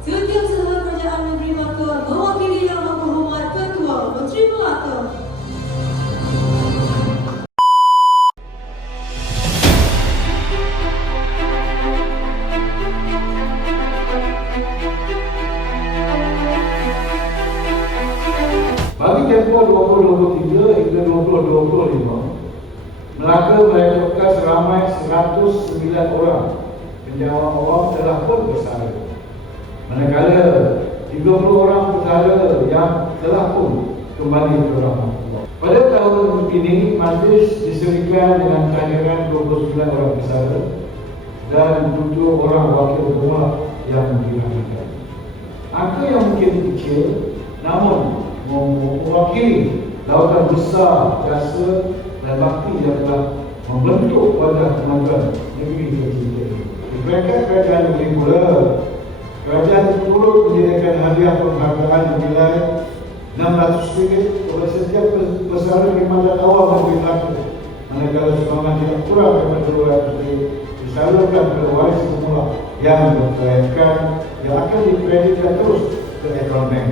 Melaka mewakili Yang Berhormat Ketua Menteri Melaka. Bagi tempoh 2023 hingga 2025, Melaka melakukan seramai 109 orang penjawat awam telah pun bersara. Manakala 30 orang pesara yang telah pun kembali ke rahmat Allah. Pada tahun ini, majlis diserikan dengan kehadiran 29 orang pesara dan 7 orang wakil ketua yang dirahmati. Angka yang mungkin kecil namun mewakili lautan besar jasa dan bakti yang telah membentuk wajah kemajuan negeri tercinta ini. Di peringkat kerajaan negeri pula, hadiah penghargaan bernilai RM600 kepada setiap pesara khidmatan awam negeri Melaka. Manakala sumbangan tidak kurang daripada RM200 disalurkan kepada waris semula yang berkelayakan yang akan dikreditkan terus ke bank